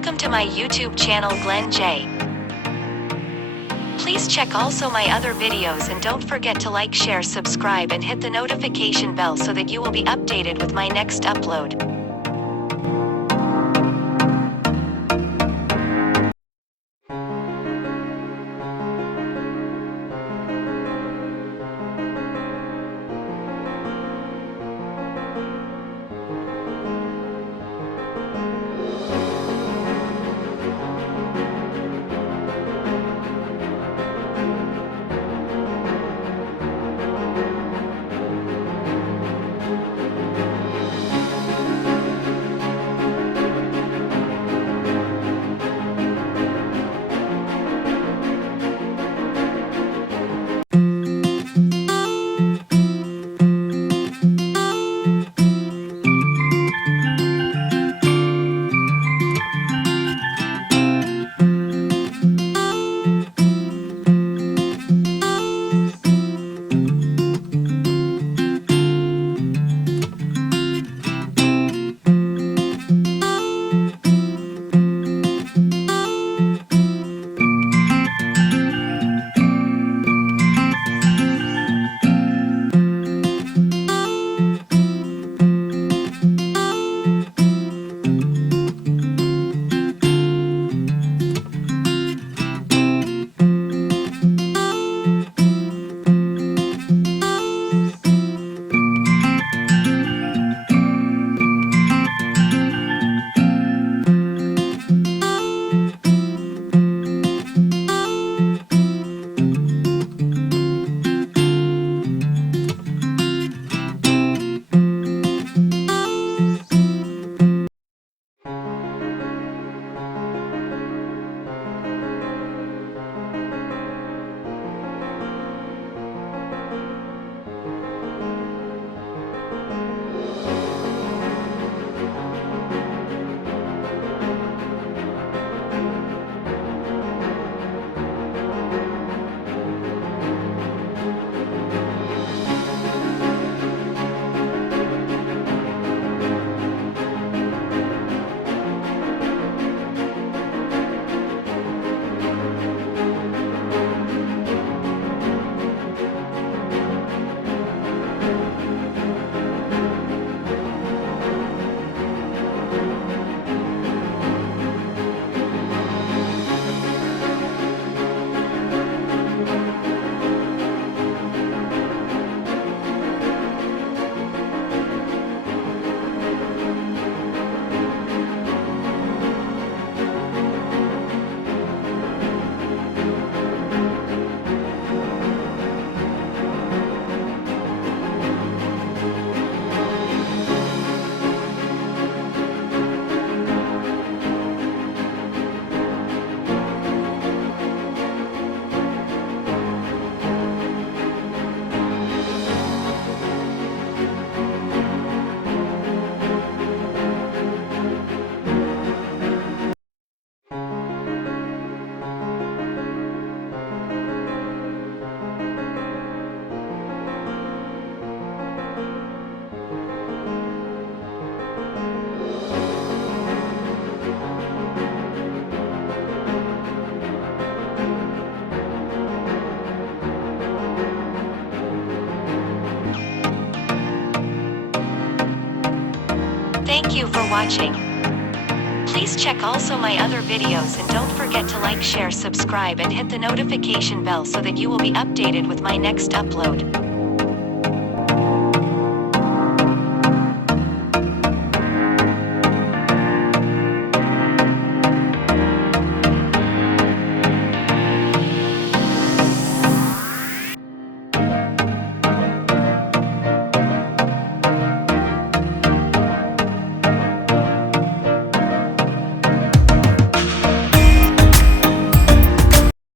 Welcome to my YouTube channel Glen J. Please check also my other videos and don't forget to like, share, subscribe and hit the notification bell so that you will be updated with my next upload. Thank you for watching. Please check also my other videos and don't forget to like, share, subscribe and hit the notification bell so that you will be updated with my next upload.